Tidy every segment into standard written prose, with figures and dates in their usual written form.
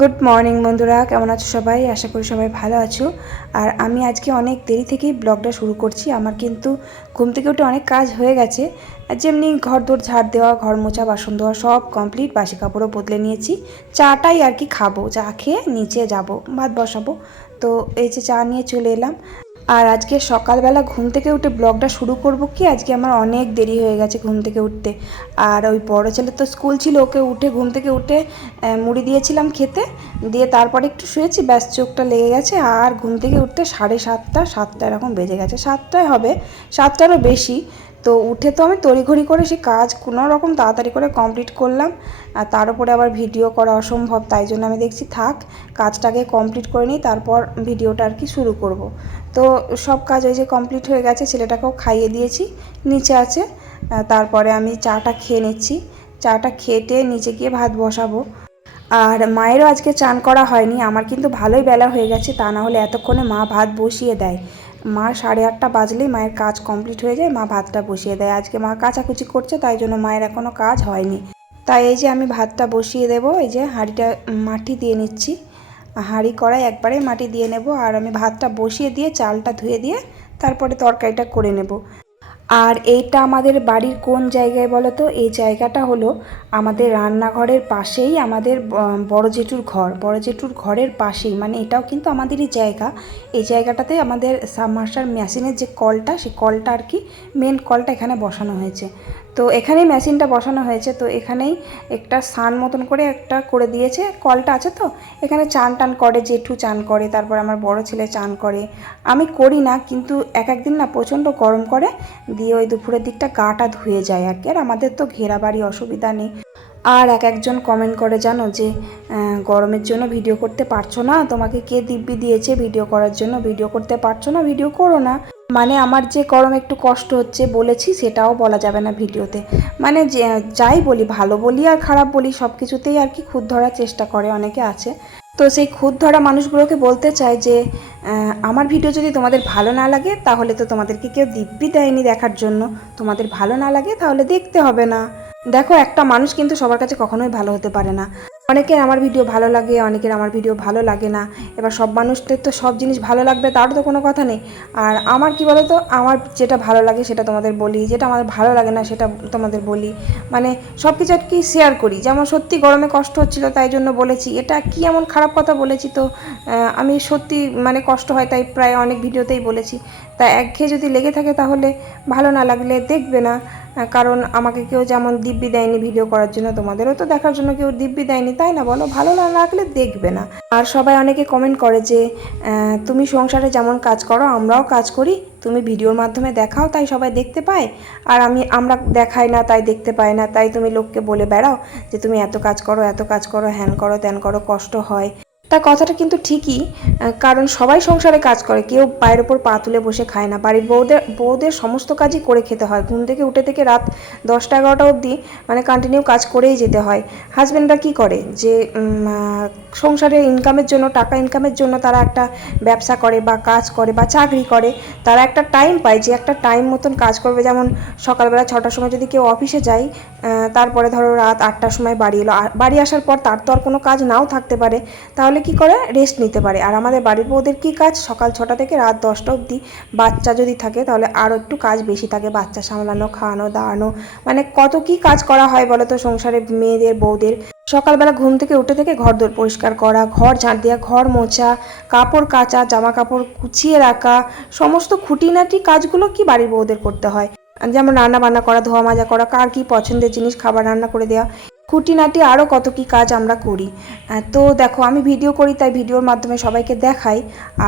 Good morning বন্ধুরা, কেমন আছো সবাই? আশা করি সবাই ভালো আছো। আর আমি আজকে অনেক দেরি থেকেই ব্লগটা শুরু করছি। আমার কিন্তু ঘুম থেকে উঠে অনেক কাজ হয়ে গেছে। আর যেমনি ঘর দোর ঝাড় দেওয়া, ঘর মোছা, বাসন ধোয়া সব কমপ্লিট, বাসি কাপড়ও বদলে নিয়েছি। চাটাই আর কি খাবো, চা খেয়ে নিচে যাব, ভাত বসাবো। তো এই যে চা নিয়ে চলে এলাম। আর আজকে সকালবেলা ঘুম থেকে উঠে ব্লগটা শুরু করব কি, আজকে আমার অনেক দেরি হয়ে গেছে ঘুম থেকে উঠতে। আর ওই বড় ছেলে তো স্কুল ছিল, ওকে উঠে ঘুম থেকে উঠে মুড়ি দিয়েছিলাম খেতে, দিয়ে তারপরে একটু শুয়েছি, ব্যাস চোখটা লেগে গেছে। আর ঘুম থেকে উঠতে 7:30 এরকম বেজে গেছে, 7টায় হবে, 7টারও বেশি। তো উঠে তো আমি তড়িঘড়ি করে সে কাজ কোনো রকম তাড়াতাড়ি করে কমপ্লিট করলাম। আর তার উপরে আবার ভিডিও করা অসম্ভব, তাই জন্য আমি দেখছি থাক কাজটাকে কমপ্লিট করে নিই, তারপর ভিডিওটা আর কি শুরু করব। তো সব কাজ ওই যে কমপ্লিট হয়ে গেছে, ছেলেটাকেও খাইয়ে দিয়েছি, নিচে আছে। তারপরে আমি চাটা খেয়ে নিচ্ছি, চাটা খেটে নিচে গিয়ে ভাত বসাবো। আর মায়েরও আজকে চান করা হয়নি, আমার কিন্তু ভালোই বেলা হয়ে গেছে, তা না হলে এতক্ষণে মা ভাত বসিয়ে দেয়। মা 8:30 বাজলেই মায়ের কাজ কমপ্লিট হয়ে যায়, মা ভাতটা বসিয়ে দেয়। আজকে মা কাচাকুচি করছে, তাই জন্য মায়ের এখনও কাজ হয়নি। তাই এই যে আমি ভাতটা বসিয়ে দেবো, এই যে হাঁড়িটা মাটি দিয়ে নিচ্ছি, হাঁড়ি কড়াই একবারে মাটি দিয়ে নেব। আর আমি ভাতটা বসিয়ে দিয়ে চালটা ধুয়ে দিয়ে তারপরে তরকারিটা করে নেব। আর এইটা আমাদের বাড়ির কোন জায়গায় বলো তো? এই জায়গাটা হলো আমাদের রান্নাঘরের পাশেই আমাদের বড় জেঠুর ঘর, বড় জেঠুর ঘরের পাশেই, মানে এটাও কিন্তু আমাদেরই জায়গা। এই জায়গাটাতে আমাদের সাবমার্সার মেশিনের যে কলটা, সেই কলটা আর কি, মেন কলটা এখানে বসানো হয়েছে। তো এখানেই মেশিনটা বসানো হয়েছে, তো এখানেই একটা সান মতন করে একটা করে দিয়েছে, কলটা আছে তো এখানে চান টান করে, জেঠু চান করে, তারপর আমার বড় ছেলে চান করে। আমি করি না, কিন্তু এক একদিন না প্রচণ্ড গরম করে, দিয়ে ওই দুপুরের দিকটা গাটা ধুয়ে যায় আর কি। আর আমাদের তো ঘেরা বাড়ি, অসুবিধা নেই। আর এক একজন কমেন্ট করে জানো যে গরমের জন্য ভিডিও করতে পারছো না, তোমাকে কে দিব্যি দিয়েছে ভিডিও করার জন্য, ভিডিও করতে পারছো না, ভিডিও করো না। মানে আমার যে গরম একটু কষ্ট হচ্ছে বলেছি, সেটাও বলা যাবে না ভিডিওতে। মানে যে যাই বলি, ভালো বলি আর খারাপ বলি, সব কিছুতেই আর কি খুঁত ধরার চেষ্টা করে অনেকে আছে। তো সেই খুঁত ধরা মানুষগুলোকে বলতে চাই যে আমার ভিডিও যদি তোমাদের ভালো না লাগে, তাহলে তো তোমাদেরকে কেউ দিব্যি দেয়নি দেখার জন্য। তোমাদের ভালো না লাগে তাহলে দেখতে হবে না। দেখো, একটা মানুষ কিন্তু সবার কাছে কখনোই ভালো হতে পারে না। অনেকের আমার ভিডিও ভালো লাগে, অনেকের আমার ভিডিও ভালো লাগে না। এবার সব মানুষদের তো সব জিনিস ভালো লাগবে তারও তো কোনো কথা নেই। আর আমার কি বলো তো, আমার যেটা ভালো লাগে সেটা তোমাদের বলি, যেটা আমার ভালো লাগে না সেটা তোমাদের বলি। মানে সব কিছু আর কি শেয়ার করি। যেমন সত্যি গরমে কষ্ট হচ্ছিলো, তাই জন্য বলেছি। এটা কি এমন খারাপ কথা বলেছি? তো আমি সত্যি মানে কষ্ট হয়, তাই প্রায় অনেক ভিডিওতেই বলেছি। তাই একঘেয়ে যদি লেগে থাকে তাহলে ভালো না লাগলে দেখবে না। কারণ আমাকে কেউ যেমন দিব্যি দেয়নি ভিডিও করার জন্য, তোমাদেরও তো দেখার জন্য কেউ দিব্যি দেয়নি, তাই না বলো? ভালো না লাগলে দেখবে না। আর সবাই অনেকে কমেন্ট করে যে তুমি সংসারে যেমন কাজ করো আমরাও কাজ করি, তুমি ভিডিওর মাধ্যমে দেখাও তাই সবাই দেখতে পায়, আর আমরা দেখাই না তাই দেখতে পাই না, তাই তুমি লোককে বলে বেড়াও যে তুমি এত কাজ করো, এত কাজ করো, হ্যান করো, ত্যান করো, কষ্ট হয়। তা কথাটা কিন্তু ঠিকই, কারণ সবাই সংসারে কাজ করে, কেউ পায়ের ওপর পা তুলে বসে খায় না। বাড়ির বউদের সমস্ত কাজই করে খেতে হয়। ঘুম থেকে উঠে থেকে রাত 10টা 11টা অবধি মানে কন্টিনিউ কাজ করেই যেতে হয়। হাজব্যান্ডরা কী করে যে সংসারের ইনকামের জন্য, টাকা ইনকামের জন্য তারা একটা ব্যবসা করে বা কাজ করে বা চাকরি করে, তারা একটা টাইম পায় যে একটা টাইম মতন কাজ করবে। যেমন সকালবেলা 6টার সময় যদি কেউ অফিসে যায়, তারপরে ধরো রাত 8টার সময় বাড়ি এলো, বাড়ি আসার পর তার তো আর কোনো কাজ নাও থাকতে পারে, তাহলে কি করে রেস্ট নিতে পারে। আর আমাদের বাড়ির বউদের কী কাজ, সকাল 6টা থেকে রাত 10টা অবধি। বাচ্চা যদি থাকে তাহলে আরও একটু কাজ বেশি থাকে, বাচ্চা সামলানো, খাওয়ানো, দাঁড়ানো, মানে কত কি কাজ করা হয় বলো তো সংসারে মেয়েদের, বউদের। সকালবেলা ঘুম থেকে উঠে থেকে ঘরদোর পরিষ্কার করা, ঘর ঝাঁট দেওয়া, ঘর মোছা, কাপড় কাচা, জামা কাপড় কুচিয়ে রাখা, সমস্ত খুঁটিনাটি কাজগুলো কি বাড়ির বউদের করতে হয়। যেমন রান্না বান্না করা, ধোয়া মাজা করা, কার কী পছন্দের জিনিস খাবার রান্না করে দেওয়া, খুঁটিনাটি আরও কত কী কাজ আমরা করি। তো দেখো, আমি ভিডিও করি তাই ভিডিওর মাধ্যমে সবাইকে দেখাই।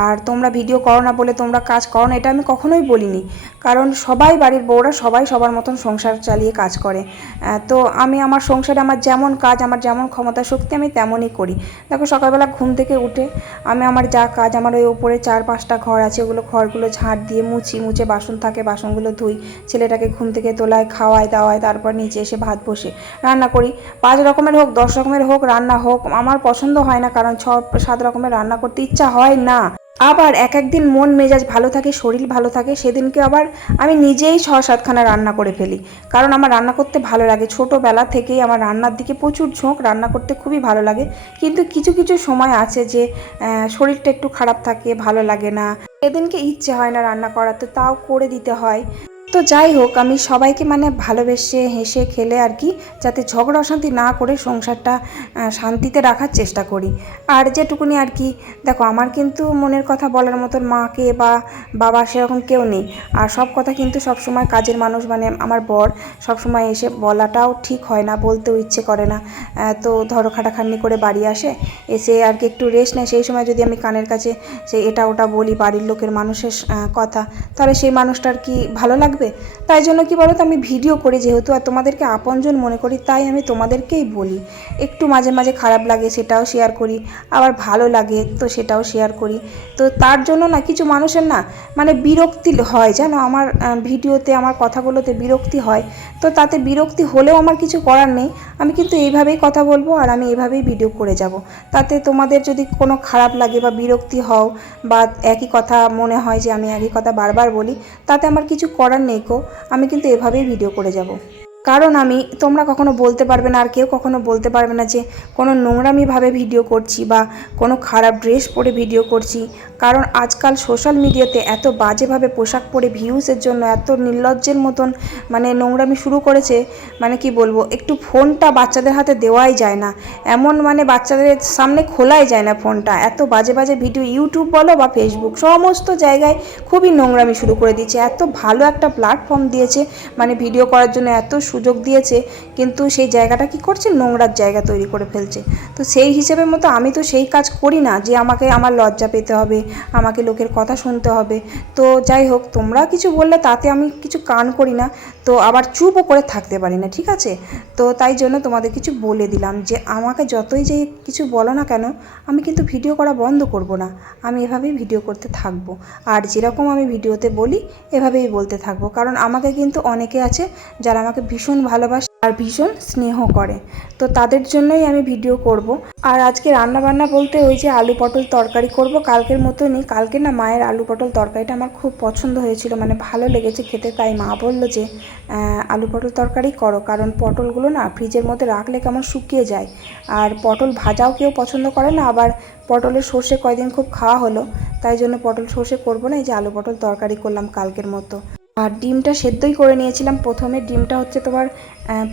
আর তোমরা ভিডিও করো না বলে তোমরা কাজ করো না, এটা আমি কখনোই বলিনি। কারণ সবাই বাড়ির বউরা সবাই সবার মতন সংসার চালিয়ে কাজ করে। তো আমি আমার সংসারে আমার যেমন কাজ, আমার যেমন ক্ষমতা শক্তি, আমি তেমনই করি। দেখো, সকালবেলা ঘুম থেকে উঠে আমি আমার যা কাজ, আমার ওই উপরে 4-5টা ঘর আছে, ওগুলো ঘরগুলো ঝাঁট দিয়ে মুছে বাসন থাকে বাসনগুলো ধুই, ছেলেটাকে ঘুম থেকে তোলায়, খাওয়াই দাওয়াই, তারপর নিচে এসে ভাত বসে রান্না করি। 5 রকমের হোক, 10 রকমের হোক, রান্না হোক, আমার পছন্দ হয় না, কারণ 6-7 রকমের রান্না করতে ইচ্ছা হয় না। আবার এক একদিন মন মেজাজ ভালো থাকে, শরীর ভালো থাকে, সেদিনকে আবার আমি নিজেই 6-7খানা রান্না করে ফেলি। কারণ আমার রান্না করতে ভালো লাগে, ছোটোবেলা থেকেই আমার রান্নার দিকে প্রচুর ঝোঁক, রান্না করতে খুবই ভালো লাগে। কিন্তু কিছু কিছু সময় আছে যে শরীরটা একটু খারাপ থাকে, ভালো লাগে না, সেদিনকে ইচ্ছে হয় না রান্না করাতে, তাও করে দিতে হয়। তো যাই হোক, আমি সবাইকে মানে ভালোবেসে হেসে খেলে আর কি, যাতে ঝগড়া অশান্তি না করে সংসারটা শান্তিতে রাখার চেষ্টা করি। আর যেটুকুনি আর কি, দেখো আমার কিন্তু মনের কথা বলার মতন মাকে বা বাবা সেরকম কেউ নেই। আর সব কথা কিন্তু সবসময় কাজের মানুষ মানে আমার বর সবসময় এসে বলাটাও ঠিক হয় না, বলতেও ইচ্ছে করে না। তো ধরো খাটাখাটনি করে বাড়ি আসে, এসে আর কি একটু রেস্ট নেয়, সেই সময় যদি আমি কানের কাছে সেই এটা ওটা বলি বাড়ির লোকের মানুষের কথা, তাহলে সেই মানুষটার কি ভালো লাগবে? তাই জন্য কি বলো তো, আমি ভিডিও করি যেহেতু, আর তোমাদেরকে আপনজন মনে করি, তাই আমি তোমাদেরকেই বলি। একটু মাঝে মাঝে খারাপ লাগে সেটাও শেয়ার করি, আবার ভালো লাগে তো সেটাও শেয়ার করি। তো তার জন্য না কিছু মানুষের না মানে বিরক্তি হয়, জানো, আমার ভিডিওতে আমার কথাগুলোতে বিরক্তি হয়। তো তাতে বিরক্তি হলেও আমার কিছু করার নেই, আমি কিন্তু এইভাবেই কথা বলবো আর আমি এইভাবেই ভিডিও করে যাব। তাতে তোমাদের যদি কোনো খারাপ লাগে বা বিরক্তি হও বা একই কথা মনে হয় যে আমি একই কথা বারবার বলি, তাতে আমার কিছু করার নেই গো, আমি কিন্তু এভাবেই ভিডিও করে যাব। কারণ তোমরা কখনো বলতে পারবে না, আর কেউ কখনো বলতে পারবে না যে কোনো নোংরামিভাবে ভিডিও করছি বা কোনো খারাপ ড্রেস পরে ভিডিও করছি। কারণ আজকাল সোশ্যাল মিডিয়াতে এত বাজেভাবে পোশাক পরে ভিউসের জন্য এত নির্লজ্জের মতন মানে নোংরামি শুরু করেছে, মানে কি বলবো, একটু ফোনটা বাচ্চাদের হাতে দেওয়াই যায় না, এমন মানে বাচ্চাদের সামনে খোলাই যায় না ফোনটা, এত বাজে বাজে ভিডিও, ইউটিউব বলো বা ফেসবুক সমস্ত জায়গায় খুবই নোংরামি শুরু করে দিয়েছে। এত ভালো একটা প্ল্যাটফর্ম দিয়েছে, মানে ভিডিও করার জন্য এত সুযোগ দিয়েছে, কিন্তু সেই জায়গাটা কি করছে, নোংরার জায়গা তৈরি করে ফেলছে। তো সেই হিসেবের মতো আমি তো সেই কাজ করি না যে আমাকে আমার লজ্জা পেতে হবে, আমাকে লোকের কথা শুনতে হবে। তো যাই হোক, তোমরা কিছু বললে তাতে আমি কিছু কান করি না, তো আবার চুপও করে থাকতে পারি না, ঠিক আছে? তো তাই জন্য তোমাদের কিছু বলে দিলাম যে আমাকে যতই যে কিছু বলো না কেন, আমি কিন্তু ভিডিও করা বন্ধ করব না, আমি এভাবেই ভিডিও করতে থাকবো। আর যেরকম আমি ভিডিওতে বলি এভাবেই বলতে থাকবো, কারণ আমাকে কিন্তু অনেকে আছে যারা আমাকে ভীষণ ভালোবাসে আর ভীষণ স্নেহ করে, তো তাদের জন্যই আমি ভিডিও করব। আর আজকে রান্না বান্না বলতে ওই যে আলু পটল তরকারি করব, কালকের মতনই। কালকে না মায়ের আলু পটল তরকারিটা আমার খুব পছন্দ হয়েছিল, মানে ভালো লেগেছে খেতে, তাই মা বললো যে আলু পটল তরকারি করো, কারণ পটলগুলো না ফ্রিজের মধ্যে রাখলে কেমন শুকিয়ে যায়, আর পটল ভাজাও কেউ পছন্দ করে না, আবার পটলের সর্ষে কয়দিন খুব খাওয়া হলো, তাই জন্য পটল সর্ষে করবো না, এই যে আলু পটল তরকারি করলাম কালকের মতো। আর ডিমটা সেদ্ধই করে নিয়েছিলাম প্রথমে। ডিমটা হচ্ছে তোমার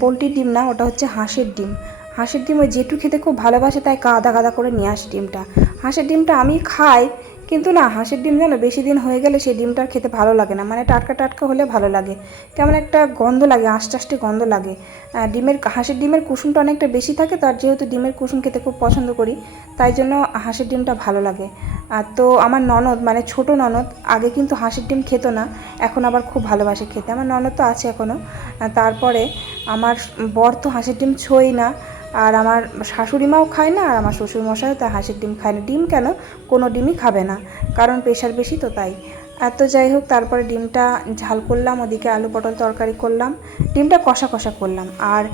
পোলট্রির ডিম না, ওটা হচ্ছে হাঁসের ডিম। হাঁসের ডিম ওই জেঠু খেতে খুব ভালোবাসে, তাই গাদা গাদা করে নিয়ে আসে ডিমটা। হাঁসের ডিমটা আমি খাই, কিন্তু না, হাঁসের ডিম জানো বেশি দিন হয়ে গেলে সেই ডিমটা খেতে ভালো লাগে না, মানে টাটকা টাটকা হলে ভালো লাগে, কেমন একটা গন্ধ লাগে, আষ্টে আষ্টে গন্ধ লাগে। হাঁসের ডিমের কুসুমটা অনেকটা বেশি থাকে, তো আর যেহেতু ডিমের কুসুম খেতে খুব পছন্দ করি, তাই জন্য হাঁসের ডিমটা ভালো লাগে। তো আমার ননদ মানে ছোটো ননদ আগে কিন্তু হাঁসের ডিম খেত না, এখন আবার খুব ভালোবাসে খেতে। আমার ননদ তো আছে এখনও। তারপরে আমার বর তো হাঁসের ডিম ছোঁই না, আর আমার শাশুড়ি মাও খায় না, আর আমার শ্বশুরমশাইও তাই হাঁসের ডিম খায় না। ডিম কেন, কোনো ডিমই খাবে না, কারণ প্রেশার বেশি তো তাই। তো যাই হোক, তারপরে ডিমটা ঝাল করলাম, ওদিকে আলু পটল তরকারি করলাম, ডিমটা কষা কষা করলাম, আর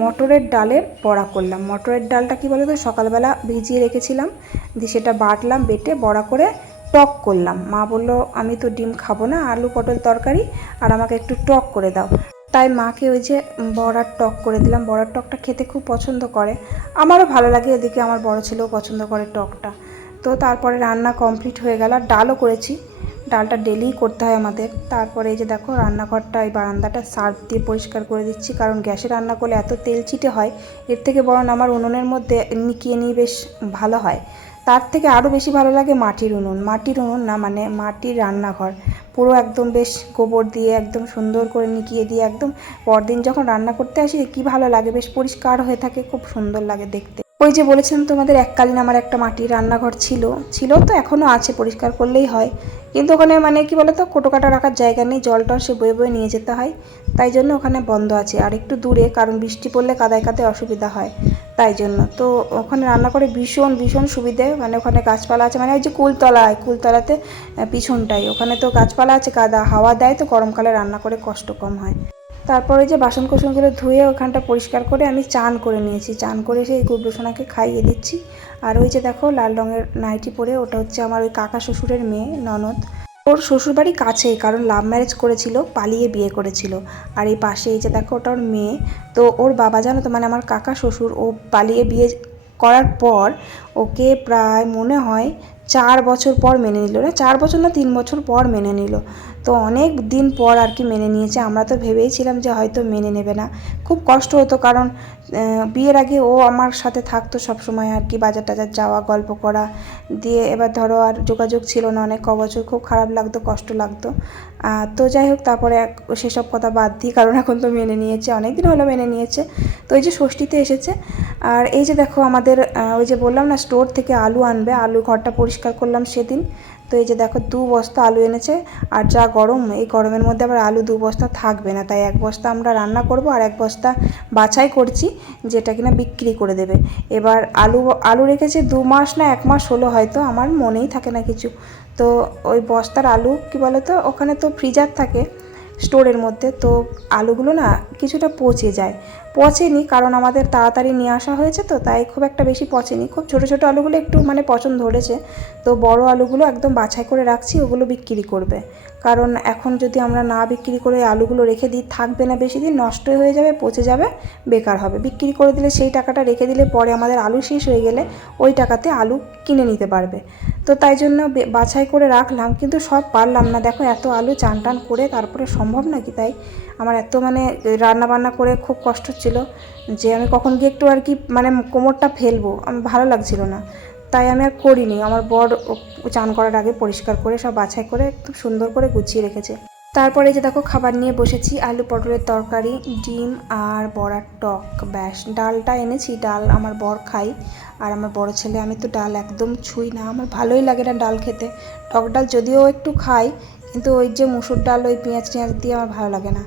মটরের ডালের বড়া করলাম। মটরের ডালটা কি বলো তো, সকালবেলা ভিজিয়ে রেখেছিলাম, দিয়ে সেটা বাটলাম, বেটে বড়া করে টক করলাম। মা বললো আমি তো ডিম খাবো না, আলু পটল তরকারি আর আমাকে একটু টক করে দাও, তাই মাকে ওই যে বড়ার টক করে দিলাম। বড়ার টকটা খেতে খুব পছন্দ করে, আমারও ভালো লাগে, এদিকে আমার বড় ছেলেও পছন্দ করে টকটা। তো তারপরে রান্না কমপ্লিট হয়ে গেল, আর ডালও করেছি, ডালটা ডেলিই করতে হয় আমাদের। তারপরে এই যে দেখো রান্নাঘরটা, এই বারান্দাটা সার্ফ দিয়ে পরিষ্কার করে দিচ্ছি, কারণ গ্যাসে রান্না করলে এত তেল চিটে হয়, এর থেকে বরং আমার উনুনের মধ্যে নিকিয়ে নিয়ে বেশ ভালো হয়। তার থেকে আরও বেশি ভালো লাগে মাটির উনুন, মাটির উনুন না মানে মাটির রান্নাঘর, পুরো একদম বেশ গোবর দিয়ে একদম সুন্দর করে নিকিয়ে দিয়ে একদম পরদিন যখন রান্না করতে আসি কি ভালো লাগে, বেশ পরিষ্কার হয়ে থাকে, খুব সুন্দর লাগে দেখতে। ওই যে বলেছিলাম তোমাদের এককালীন আমার একটা মাটির রান্নাঘর ছিল তো এখনও আছে, পরিষ্কার করলেই হয়, কিন্তু ওখানে মানে কি বলতো কোটোকাটা রাখার জায়গা নেই, জল টল সে বয়ে বয়ে নিয়ে যেতে হয়, তাই জন্য ওখানে বন্ধ আছে। আর একটু দূরে, কারণ বৃষ্টি পড়লে কাদায় কাদায় অসুবিধা হয়, তাই জন্য তো ওখানে রান্না করে ভীষণ ভীষণ সুবিধে। মানে ওখানে গাছপালা আছে, মানে ওই যে কুলতলাতে পিছনটাই ওখানে তো গাছপালা আছে, কাদা হাওয়া দেয়, তো গরমকালে রান্না করে কষ্ট কম হয়। তারপরে যে বাসন কোসনগুলো ধুয়ে ওখানটা পরিষ্কার করে আমি চান করে নিয়েছি। চান করে সেই গুবলু সোনাকে খাইয়ে দিচ্ছি। আর ওই যে দেখো লাল রঙের নাইটি পরে, ওটা হচ্ছে আমার ওই কাকা শ্বশুরের মেয়ে, ননদ। ওর শ্বশুরবাড়ি কাছেই, কারণ লাভ ম্যারেজ করেছিল, পালিয়ে বিয়ে করেছিল। আর এই পাশে এই যে দেখো ওটা ওর মেয়ে। তো ওর বাবা জানো তো, মানে আমার কাকা শ্বশুর, ও পালিয়ে বিয়ে করার পর ওকে প্রায় মনে হয় 4 বছর পর মেনে নিল, না 4 বছর না 3 বছর পর মেনে নিল। তো অনেক দিন পর আর কি মেনে নিয়েছে। আমরা তো ভেবেইছিলাম যে হয়তো মেনে নেবে না, খুব কষ্ট হতো, কারণ বিয়ের আগে ও আমার সাথে থাকতো সবসময় আর কি, বাজার টাজার যাওয়া, গল্প করা দিয়ে। এবার ধরো আর যোগাযোগ ছিল না অনেক বছর, খুব খারাপ লাগতো, কষ্ট লাগতো। তো যাই হোক, তারপরে সেসব কথা বাদ দিই, কারণ এখন তো মেনে নিয়েছে, অনেক দিন হলো মেনে নিয়েছে। তো এই যে ষষ্ঠীতে এসেছে। আর এই যে দেখো আমাদের ওই যে বললাম না স্টোর থেকে আলু আনবে, আলু ঘরটা পরিষ্কার করলাম সেদিন। তো এই যে দেখো 2 বস্তা আলু এনেছে। আর যা গরম, এই গরমের মধ্যে আবার আলু 2 বস্তা থাকবে না, তাই 1 বস্তা আমরা রান্না করব আর 1 বস্তা বাছাই করছি, যেটা কিনা বিক্রি করে দেবে। এবার আলু রেখেছে 2 মাস না 1 মাস হলো হয়তো, আমার মনেই থাকে না কিছু। তো ওই বস্তার আলু কি বলো তো, ওখানে তো ফ্রিজার থাকে স্টোরের মধ্যে, তো আলুগুলো না কিছুটা পচে যায়। পচেনি কারণ আমাদের তাড়াতাড়ি নিয়ে আসা হয়েছে, তো তাই খুব একটা বেশি পচেনি। খুব ছোটো ছোটো আলুগুলো একটু মানে পচন ধরেছে। তো বড় আলুগুলো একদম বাছাই করে রাখছি, ওগুলো বিক্রি করবে। কারণ এখন যদি আমরা না বিক্রি করে আলুগুলো রেখে দিই, থাকবে না বেশি দিন, নষ্ট হয়ে যাবে, পচে যাবে, বেকার হবে। বিক্রি করে দিলে সেই টাকাটা রেখে দিলে পরে আমাদের আলু শেষ হয়ে গেলে ওই টাকাতে আলু কিনে নিতে পারবে। তো তাই জন্য বাছাই করে রাখলাম, কিন্তু সব পারলাম না। দেখো এত আলু চান টান করে তারপরে সম্ভব নাকি, তাই আমার এত মানে রান্না বান্না করে খুব কষ্ট ছিল যে আমি কখন গিয়ে একটু আর কি মানে কোমরটা ফেলবো, আমি ভালো লাগছিল না, তাই আমি আর করিনি। আমার বর চান করার আগে পরিষ্কার করে সব বাছাই করে খুব সুন্দর করে গুছিয়ে রেখেছে। তারপরে যে দেখো খাবার নিয়ে বসেছি, আলু পটলের তরকারি, ডিম আর বড়ার টক, ব্যাস। ডালটা এনেছি, ডাল আমার বর খাই আর আমার বড় ছেলে। আমি তো ডাল একদম ছুঁই না, আমার ভালোই লাগে না ডাল খেতে। টক ডাল যদিও একটু খাই, কিন্তু ওই যে মুসুর ডাল ওই পেঁয়াজ টেঁয়াজ দিয়ে আমার ভালো লাগে না।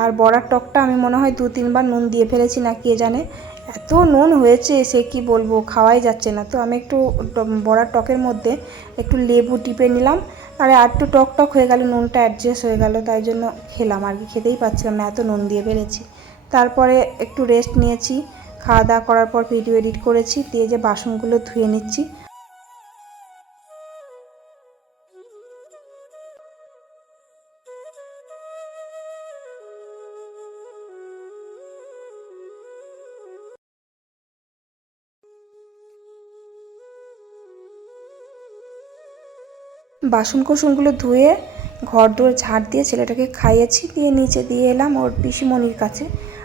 আর বড়ার টকটা আমি মনে হয় 2-3 বার নুন দিয়ে ফেলেছি, না কে জানে, এত নুন হয়েছে সে কি বলবো, খাওয়াই যাচ্ছে না। তো আমি একটু বড়ার টকের মধ্যে একটু লেবু টিপে নিলাম, আর একটু টক টক হয়ে গেল, নুনটা অ্যাডজাস্ট হয়ে গেল, তাই জন্য খেলাম আর কি। খেতেই পাচ্ছিলাম না, এত নুন দিয়ে ফেলেছি। তারপরে একটু রেস্ট নিয়েছি, খাওয়া দাওয়া করার পর ভিডিও এডিট করেছি, দিয়ে যে বাসনগুলো ধুয়ে নিচ্ছি। বাসন কোসনগুলো ধুয়ে ঘর দোর ঝাড় দিয়ে ছেলেটাকে খাইয়েছি, দিয়ে নিচে দিয়ে এলাম ওর পিসিমণির কাছে।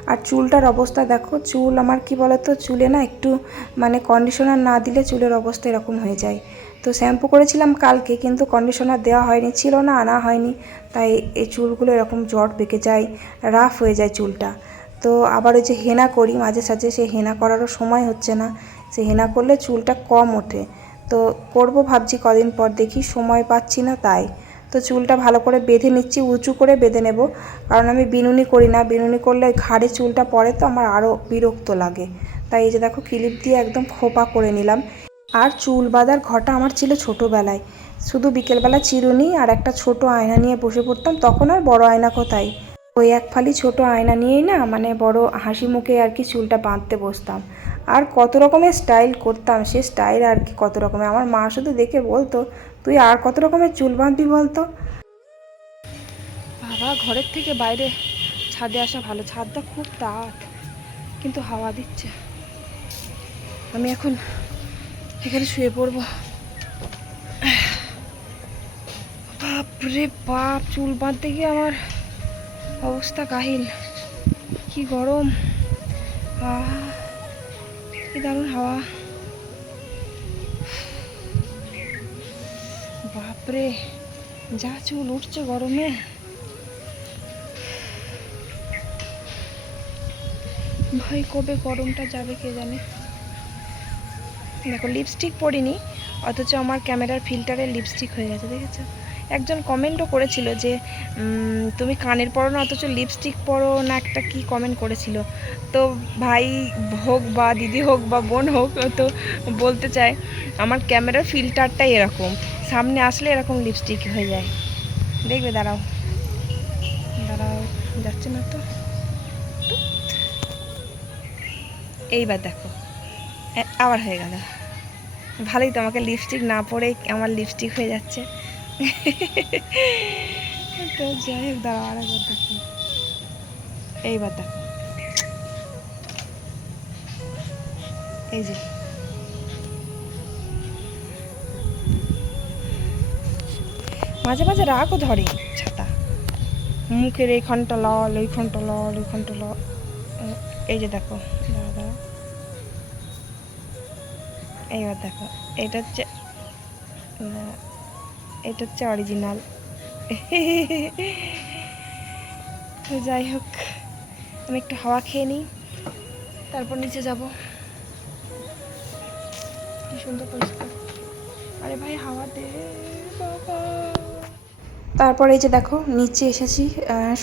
আর চুলটার অবস্থা দেখো, চুল আমার কি বলতো, চুলে না একটু মানে কন্ডিশনার না দিলে চুলের অবস্থা এরকম হয়ে যায়। তো শ্যাম্পু করেছিলাম কালকে, কিন্তু কন্ডিশনার দেওয়া হয়নি, ছিল না, আনা হয়নি, তাই এই চুলগুলো এরকম জট পেকে যায়, রাফ হয়ে যায় চুলটা। তো আবার ওই যে হেনা করি মাঝে সাঝে, সেই হেনা করারও সময় হচ্ছে না, সে হেনা করলে চুলটা কম ওঠে। তো করব ভাবছি কদিন পর, দেখি সময় পাচ্ছি না তাই। তো চুলটা ভালো করে বেঁধে নিচ্ছি, উঁচু করে বেঁধে নেব, কারণ আমি বিনুনি করি না, বিনুনি করলে ঘাড়ে চুলটা পড়ে, তো আমার আরও বিরক্ত লাগে। তাই এই যে দেখো ক্লিপ দিয়ে একদম খোপা করে নিলাম। আর চুল বাঁধার ঘটা আমার ছিল ছোটোবেলায়, শুধু বিকেলবেলা চিরুনি আর একটা ছোট আয়না নিয়ে বসে পড়তাম, তখন আর বড় আয়না কোথায়, ওই এক ফালি ছোট আয়না নিয়েই না মানে বড় হাসি মুখে আর কি চুলটা বাঁধতে বসতাম। আর কত রকমের স্টাইল করতাম, সে স্টাইল আর কি কত রকমের। আমার মা শুধু দেখে বলতো, তুই আর কত রকমের চুল বাঁধবি বলতো। বাবা, ঘরের থেকে বাইরে ছাদে আসা ভালো, ছাদটা খুব তাপ, কিন্তু হাওয়া দিচ্ছে। আমি এখন এখানে শুয়ে পড়বো। বাপরে বাপ, চুল বাঁধতে গিয়ে আমার অবস্থা কাহিল, কি গরম, কি দারুণ হাওয়া, বাপরে যা চুল উঠছে গরমে। ভাই কবে গরমটা যাবে কে জানে। দেখো লিপস্টিক পরিনি, অথচ আমার ক্যামেরার ফিল্টারে লিপস্টিক হয়ে গেছে, দেখেছো? একজন কমেন্টও করেছিল যে তুমি কানের পরো না অথচ লিপস্টিক পরো না, একটা কি কমেন্ট করেছিল। তো ভাই হোক বা দিদি হোক বা বোন হোক, তো বলতে চাই আমার ক্যামেরার ফিল্টারটাই এরকম, সামনে আসলে এরকম লিপস্টিক হয়ে যায়। দেখবে, দাঁড়াও দাঁড়াও, যাচ্ছে না তো। এইবার দেখো আবার হয়ে গেল। ভালোই তো, আমাকে লিপস্টিক না পরেই আমার লিপস্টিক হয়ে যাচ্ছে। তো যাই হোক, দাঁড়াও আর একবার দেখো। এইবার দেখো, এই যে মাঝে মাঝে রাগও ধরে ছাতা, মুখের এইখানটা লাল, এইখানটা লাল, এইখানটা লাল। এই যে দেখো, দাঁড়া দাঁড়া, এইবার দেখো, এটা হচ্ছে এটা হচ্ছে অরিজিনাল। তো যাই হোক, আমি একটু হাওয়া খেয়ে নিই, তারপর নিচে যাব। কি সুন্দর পরিষ্কার, আরে ভাই হাওয়া দে বাবা। তারপর এই যে দেখো নিচে এসেছি,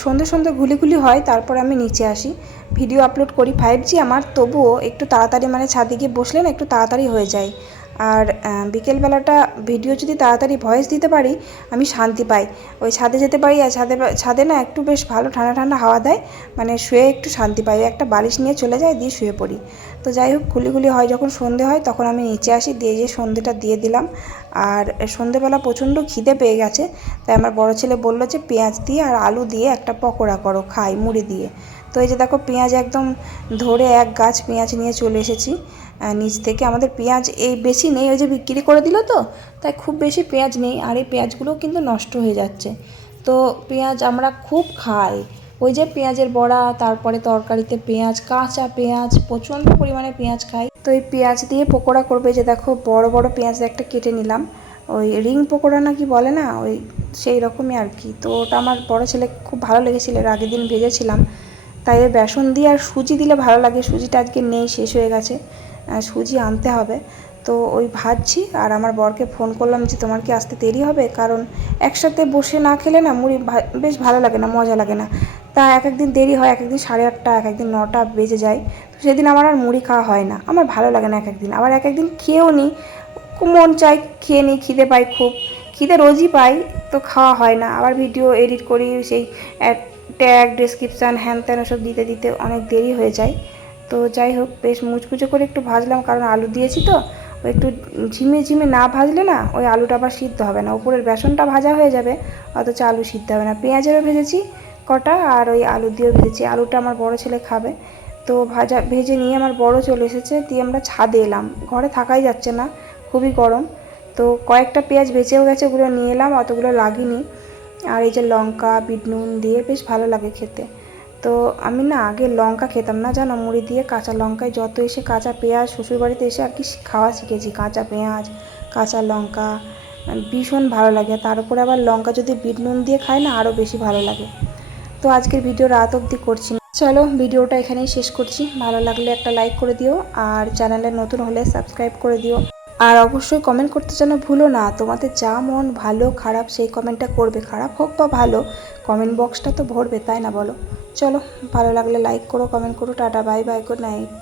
সন্ধ্যে সন্ধ্যে ঘুলি হয়, তারপর আমি নিচে আসি, ভিডিও আপলোড করি। 5G আমার, তবুও একটু তাড়াতাড়ি মানে ছাদে গিয়ে বসলে না একটু তাড়াতাড়ি হয়ে যায়। আর বিকেলবেলাটা ভিডিও যদি তাড়াতাড়ি ভয়েস দিতে পারি আমি শান্তি পাই। ওই ছাদে যেতে পারি, আর ছাদে না একটু বেশ ভালো ঠান্ডা ঠান্ডা হাওয়া দেয়, মানে শুয়ে একটু শান্তি পাই। একটা বালিশ নিয়ে চলে যায়, দিয়ে শুয়ে পড়ি। তো যাই হোক, ঘুলি হয় যখন সন্ধে হয় তখন আমি নিচে আসি, দিয়ে যে সন্ধেটা দিয়ে দিলাম। আর সন্ধেবেলা প্রচণ্ড খিদে পেয়ে গেছে, তাই আমার বড় ছেলে বললো যে পেঁয়াজ দিয়ে আর আলু দিয়ে একটা পকোড়া করো, খাই মুড়ি দিয়ে। তো এই যে দেখো পেঁয়াজ একদম ধরে এক গাছ পেঁয়াজ নিয়ে চলে এসেছি নিচ থেকে। আমাদের পেঁয়াজ এই বেশি নেই, ওই যে বিক্রি করে দিল, তো তাই খুব বেশি পেঁয়াজ নেই, আর এই পেঁয়াজগুলোও কিন্তু নষ্ট হয়ে যাচ্ছে। তো পেঁয়াজ আমরা খুব খাই, ওই যে পেঁয়াজের বড়া, তারপরে তরকারিতে পেঁয়াজ, কাঁচা পেঁয়াজ, প্রচণ্ড পরিমাণে পেঁয়াজ খাই। তো এই পেঁয়াজ দিয়ে পকোড়া করবে, যে দেখো বড় বড় পেঁয়াজ একটা কেটে নিলাম, ওই রিং পকোড়া না কি বলে না, ওই সেই রকমই আর কি। তো ওটা আমার বড় ছেলে খুব ভালো লেগেছিল, এর আগের দিন ভেজেছিলাম। তাই ওই বেসন দিয়ে আর সুজি দিলে ভালো লাগে, সুজিটা আজকে নেই, শেষ হয়ে গেছে, সুজি আনতে হবে। তো ওই ভাজছি, আর আমার বরকে ফোন করলাম যে তোমার কি আসতে দেরি হবে, কারণ একসাথে বসে না খেলে না মুড়ি বেশ ভালো লাগে না, মজা লাগে না। তা এক একদিন দেরি হয়, এক একদিন 8:30, এক একদিন 9টা বেজে যায়। তো সেদিন আমার আর মুড়ি খাওয়া হয় না, আমার ভালো লাগে না এক একদিন, আবার এক একদিন খেয়েও নিই, খুব মন চাই খেয়ে নিই, খিদে পাই খুব, খিদে রোজই পাই, তো খাওয়া হয় না। আবার ভিডিও এডিট করি, সেই ট্যাগ ডেসক্রিপশান হ্যান ত্যান ওসব দিতে দিতে অনেক দেরি হয়ে যায়। তো যাই হোক, বেশ মুচকুচো করে একটু ভাজলাম, কারণ আলু দিয়েছি তো, ওই একটু ঝিমে না ভাজলে না ওই আলুটা আবার সিদ্ধ হবে না, উপরের বেসনটা ভাজা হয়ে যাবে, অথচ আলু সিদ্ধ হবে না। পেঁয়াজেরও ভেজেছি কটা, আর ওই আলু দিয়েও ভেজেছি, আলুটা আমার বড় ছেলে খাবে। তো ভেজে নিয়ে আমার বড় চলে এসেছে, দিয়ে আমরা ছাদে এলাম, ঘরে থাকাই যাচ্ছে না, খুবই গরম। তো কয়েকটা পেঁয়াজ বেঁচেও গেছে, ওগুলো নিয়ে এলাম, অতগুলো লাগিনি। আর এই যে লঙ্কা বিট নুন দিয়ে বেশ ভালো লাগে খেতে। তো আমি না আগে লঙ্কা খেতাম না জানো, মুড়ি দিয়ে কাঁচা লঙ্কায় যত এসে কাঁচা পেঁয়াজ, শ্বশুরবাড়িতে এসে আর কি খাওয়া শিখেছি, কাঁচা পেঁয়াজ, কাঁচা লঙ্কা ভীষণ ভালো লাগে। তার উপরে আবার লঙ্কা যদি বিট নুন দিয়ে খায় না, আরও বেশি ভালো লাগে। তো আজকের ভিডিও রাত অবধি করছি না, চলো ভিডিওটা এখানেই শেষ করছি। ভালো লাগলে একটা লাইক করে দিও, আর চ্যানেলে নতুন হলে সাবস্ক্রাইব করে দিও। আর অবশ্যই কমেন্ট করতে যেন ভুলো না, তোমাদের যা মন ভালো খারাপ সেই কমেন্টটা করবে, খারাপ হোক বা ভালো, কমেন্ট বক্সটা তো ভরবে, তাই না বলো? চলো, ভালো লাগলে লাইক করো, কমেন্ট করো, tata bye bye, good night.